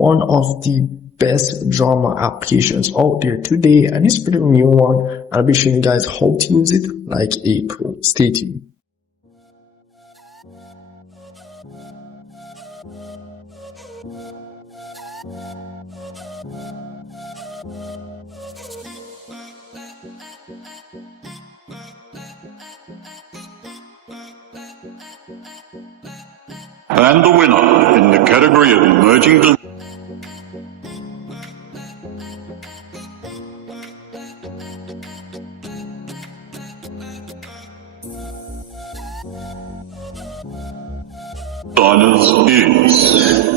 one of the best drama applications out there today, and it's a pretty new one. I'll be showing you guys how to use it like a pro. Stay tuned. And the winner in the category of emerging designers is